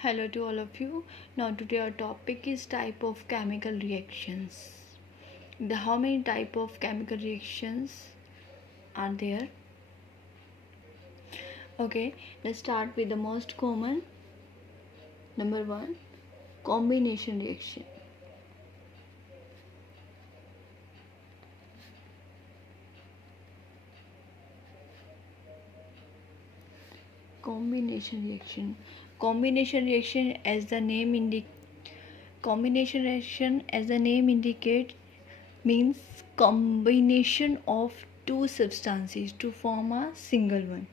Hello to all of you. Now today our topic is type of chemical reactions. How many type of chemical reactions are there? Okay, let's start with the most common. Number 1, combination reaction. Combination reaction. Combination reaction as the name indicates means combination of two substances to form a single one.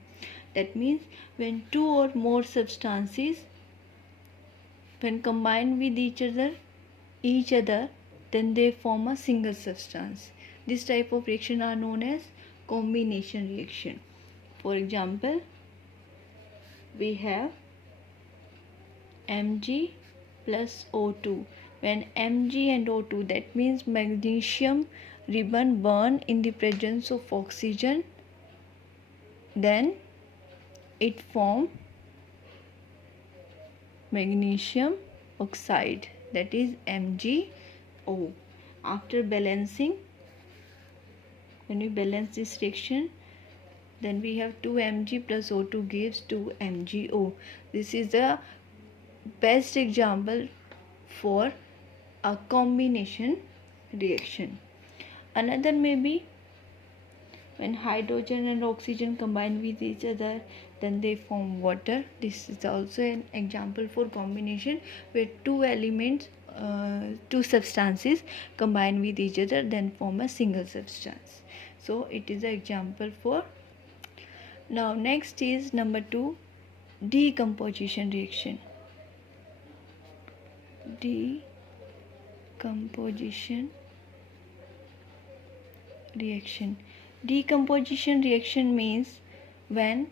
That means when two or more substances when combined with each other, then they form a single substance. This type of reaction are known as combination reaction. For example, we have Mg plus O2. When Mg and O2, that means magnesium ribbon burn in the presence of oxygen, then it form magnesium oxide, that is MgO. After balancing, when we balance this reaction, then we have 2Mg plus O2 gives 2MgO. This is the best example for a combination reaction. Another may be when hydrogen and oxygen combine with each other, then they form water. This is also an example for combination where two substances combine with each other, then form a single substance. So it is an example for. Now next is number 2, decomposition reaction. Decomposition reaction. Decomposition reaction means when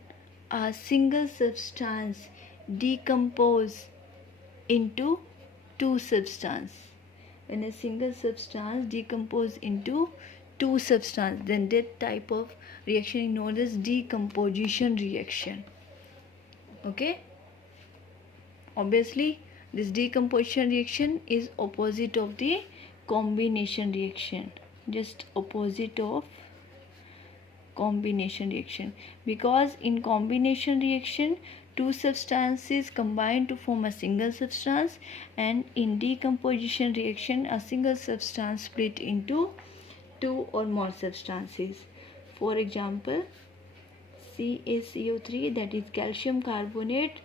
a single substance decompose into two substance. When a single substance decompose into two substance, then that type of reaction is known as decomposition reaction. Okay, obviously this decomposition reaction is opposite of the combination reaction, just opposite of combination reaction, because in combination reaction two substances combine to form a single substance, and in decomposition reaction a single substance split into two or more substances. For example, CaCO3, that is calcium carbonate,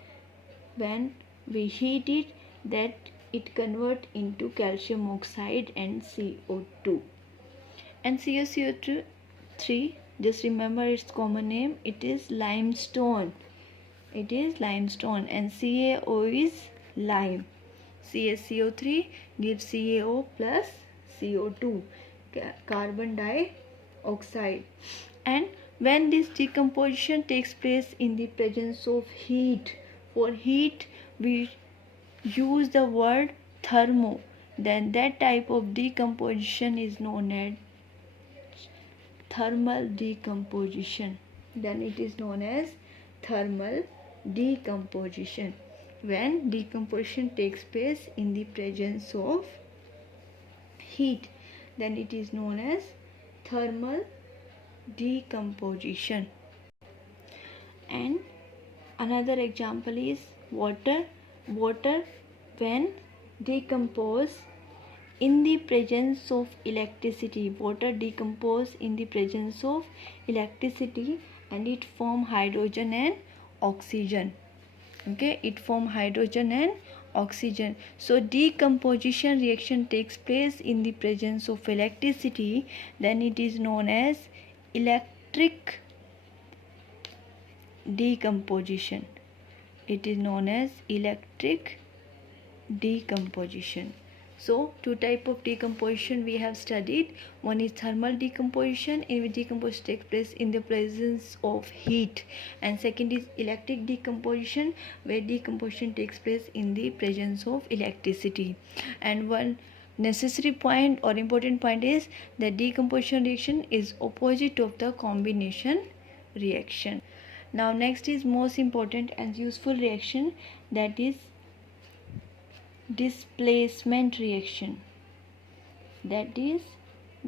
when we heat it, that it convert into calcium oxide and CO2. And CaCO3, just remember its common name, it is limestone. And CaO is lime. CaCO3 gives CaO plus CO2, carbon dioxide. And when this decomposition takes place in the presence of heat, for heat we use the word thermo, then that type of decomposition is known as thermal decomposition. Then it is known as thermal decomposition. When decomposition takes place in the presence of heat, then it is known as thermal decomposition. And another example is water. Water when decompose in the presence of electricity, water decompose in the presence of electricity, and it form hydrogen and oxygen. Okay, it form hydrogen and oxygen. So decomposition reaction takes place in the presence of electricity, then it is known as electric decomposition. It is known as electric decomposition. So two type of decomposition we have studied. One is thermal decomposition, in which decomposition takes place in the presence of heat, and second is electric decomposition, where decomposition takes place in the presence of electricity. And one necessary point or important point is that decomposition reaction is opposite of the combination reaction. Now next is most important and useful reaction, that is displacement reaction. That is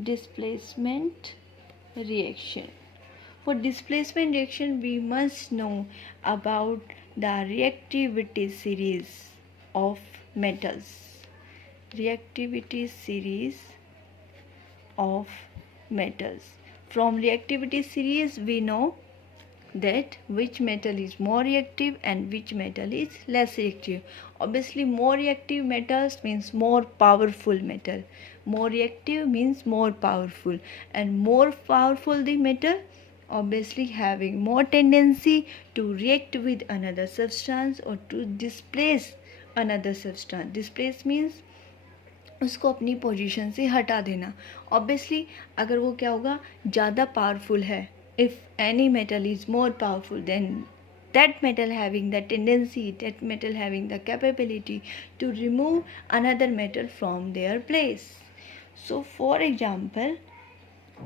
displacement reaction. For displacement reaction, we must know about the reactivity series of metals. Reactivity series of metals. From reactivity series, we know that which metal is more reactive and which metal is less reactive. Obviously, more reactive metals means more powerful metal. More reactive means more powerful, and more powerful the metal, obviously having more tendency to react with another substance or to displace another substance. Displace means उसको अपनी position से हटा देना. Obviously अगर वो क्या होगा, ज़्यादा पावरफुल है. If any metal is more powerful than that metal having the tendency, that metal having the capability to remove another metal from their place. So for example,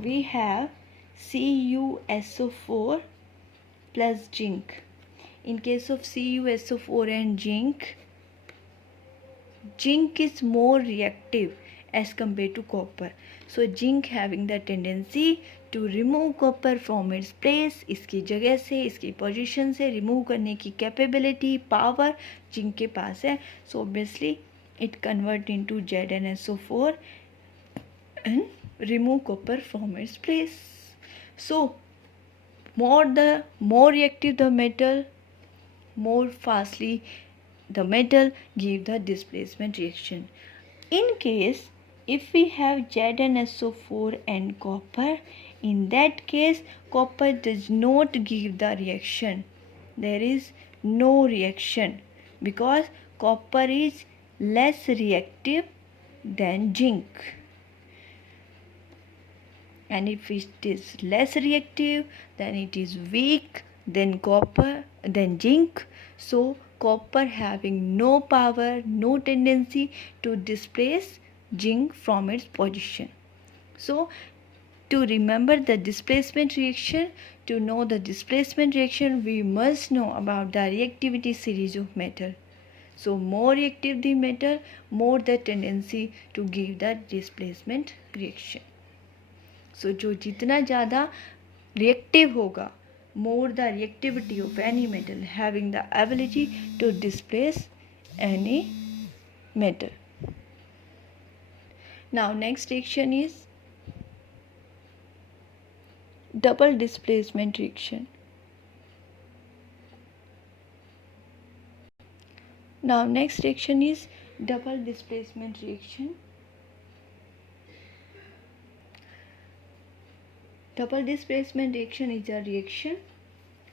we have CuSO4 plus zinc. In case of CuSO4 and zinc is more reactive as compared to copper. So zinc having the tendency to remove copper from its place. इसकी जगह से, इसकी position से remove करने की capability, power zinc के पास है. So obviously it convert into ZnSO4 and remove copper from its place. So more reactive the metal, more fastly the metal give the displacement reaction. In case if we have ZnSO4 and copper, in that case copper does not give the reaction. There is no reaction because copper is less reactive than zinc. And if it is less reactive, then it is weak than copper, than zinc. So copper having no power, no tendency to displace zinc from its position. So to remember the displacement reaction, to know the displacement reaction, we must know about the reactivity series of metal. So more reactive the metal, more the tendency to give the displacement reaction. So जो जितना ज़्यादा reactive होगा, more the reactivity of any metal having the ability to displace any metal. Now next reaction is double displacement reaction. Now next reaction is double displacement reaction. Double displacement reaction is a reaction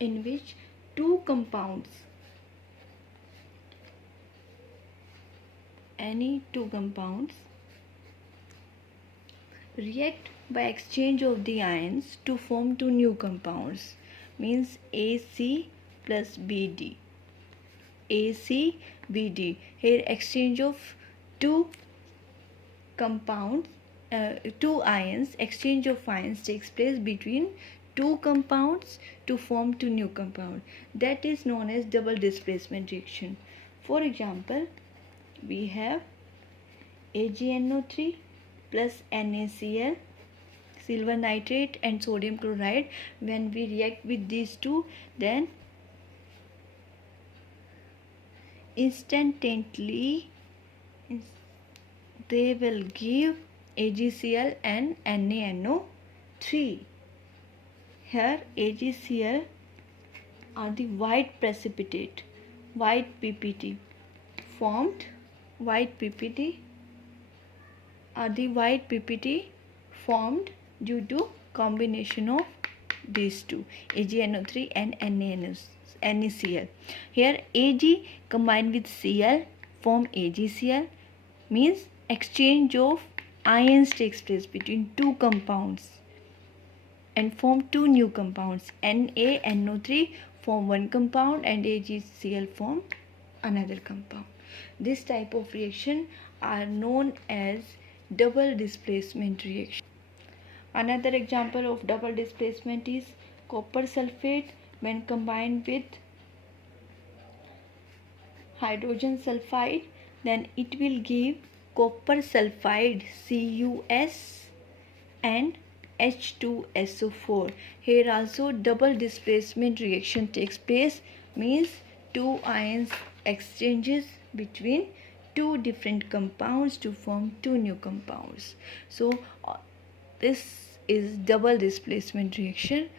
in which two compounds, any two compounds, react by exchange of the ions to form two new compounds, means AC plus BD. AC, BD. Here exchange of two compounds, two ions, exchange of ions takes place between two compounds to form two new compounds. That is known as double displacement reaction. For example, we have AgNO3 plus NaCl, silver nitrate and sodium chloride. When we react with these two, then instantaneously they will give AgCl and NaNO3. Here AgCl are the white precipitate, white PPT formed, white PPT are the white PPT formed due to combination of these two, AgNO3 and NaCl. Here Ag combined with Cl form AgCl, means exchange of ions takes place between two compounds and form two new compounds. NaNO3 form one compound and AgCl form another compound. This type of reaction are known as double displacement reaction. Another example of double displacement is copper sulfate when combined with hydrogen sulfide. then it will give copper sulfide CuS and H2SO4. Here also double displacement reaction takes place, means two ions exchanges between two different compounds to form two new compounds. So this is double displacement reaction.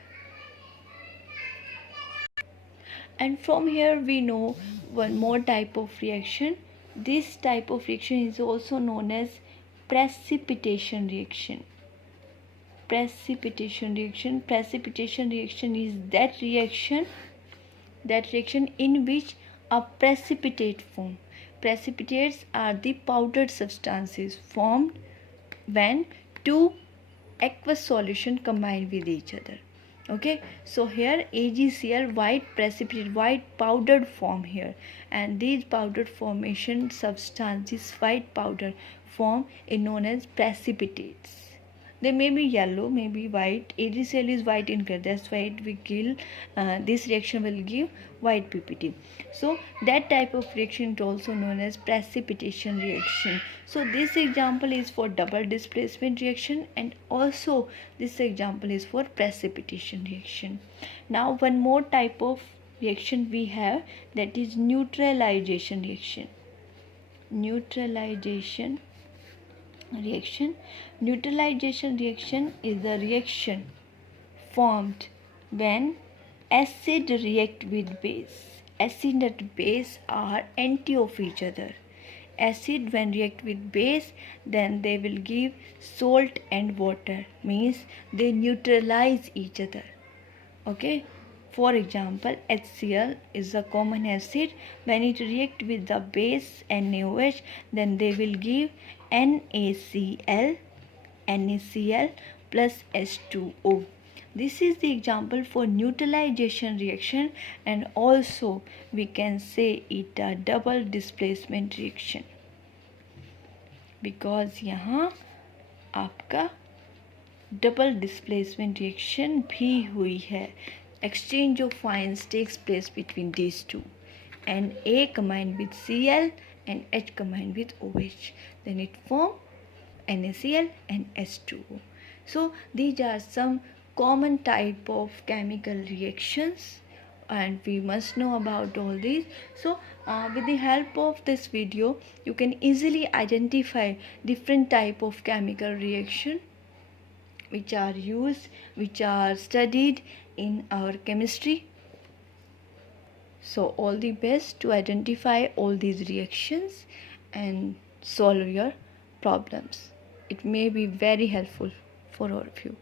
And from here we know one more type of reaction. This type of reaction is also known as precipitation reaction. Precipitation reaction is that reaction in which a precipitate form. Precipitates are the powdered substances formed when two aqueous solution combine with each other. Okay, so here AgCl, white precipitate, white powdered form here, and these powdered formation substances, white powder form, is known as precipitates. They may be yellow, may be white. AgCl is white in color, that's why it will give this reaction will give white PPT. So that type of reaction is also known as precipitation reaction. So this example is for double displacement reaction, and also this example is for precipitation reaction. Now one more type of reaction we have, that is neutralization reaction. Neutralization reaction is the reaction formed when acid react with base. Acid and base are anti of each other. Acid when react with base, then they will give salt and water, means they neutralize each other. Okay, for example, HCl is a common acid. When it react with the base NaOH, then they will give NaCl plus H2O. This is the example for neutralization reaction, and also we can say it a double displacement reaction, because यहाँ आपका double displacement reaction भी हुई है. Exchange of ions takes place between these two, and A combined with Cl and H combined with OH, then it form NaCl and H2O. So these are some common type of chemical reactions, and we must know about all these. So with the help of this video, you can easily identify different type of chemical reaction which are used, which are studied in our chemistry. So all the best to identify all these reactions and solve your problems. It may be very helpful for all of you.